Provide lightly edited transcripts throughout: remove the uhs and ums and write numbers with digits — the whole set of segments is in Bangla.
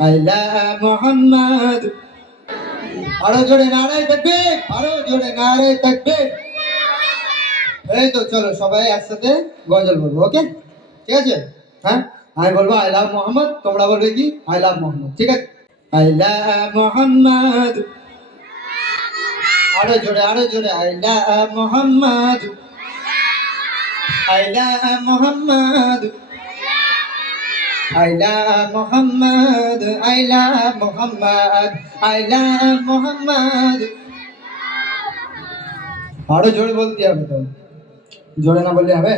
আল্লাহ মোহাম্মদ। আরো জোরে নারায়ে তাকবীর, আরো জোরে নারায়ে তাকবীর। এই তো চলো সবাই একসাথে গজল বলবো, ওকে? ঠিক আছে? হ্যাঁ, আমি বলবো আই লাভ মোহাম্মদ, তোমরা বলবে কি আই লাভ মোহাম্মদ, ঠিক আছে? I love Mohammad. আরো জোরে I love Mohammad, I love Mohammad, I love Mohammad, I love Mohammad, I love Mohammad. আরো জোরে বলতে হবে তো, জোরে না বললে হবে?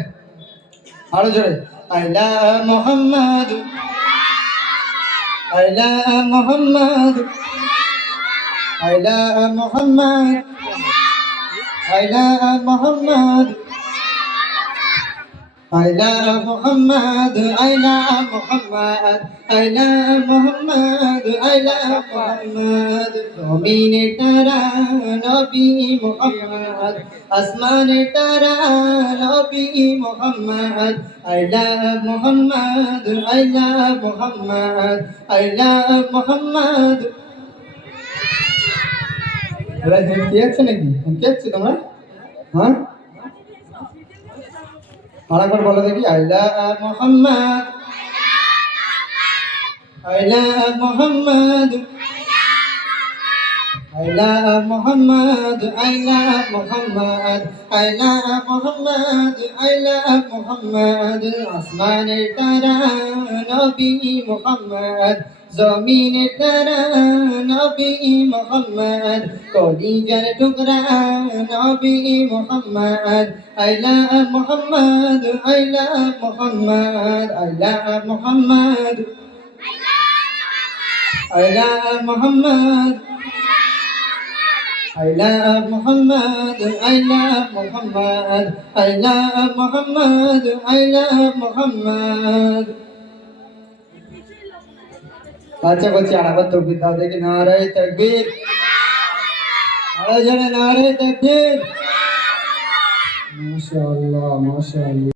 আরো জোরে I love Mohammad, I love Mohammad, I love Mohammad, I love Mohammad, I love Mohammad, I love Mohammad, I love Mohammad, I love Mohammad. জমিনে তারা নবী মোহাম্মদ, আসমানে তারা নবী Mohammad. I love Mohammad, I love Mohammad, I love Mohammad. এবার কি আছে নাকি? কি আছে তোমরা? হ্যাঁ, আরেকবার বলো দেখি। I love Mohammad, I love Mohammad, I love Mohammad, I love Mohammad, I love Mohammad, I love Mohammad. আসমানের তারা নবী মোহাম্মদ, জমিনের তারা নবী মোহাম্মদ, কলিজার টুকরা নবী Mohammad. I love Mohammad, I love Mohammad, I love Mohammad, I love Mohammad, I love Muhammad, I love Muhammad, I love Muhammad, I love Muhammad. अच्छा बच्चे आराम तो बिता दे कि नारे तकबीर, आरा जने नारे तकबीर। माशाअल्लाह, माशाअल्लाह।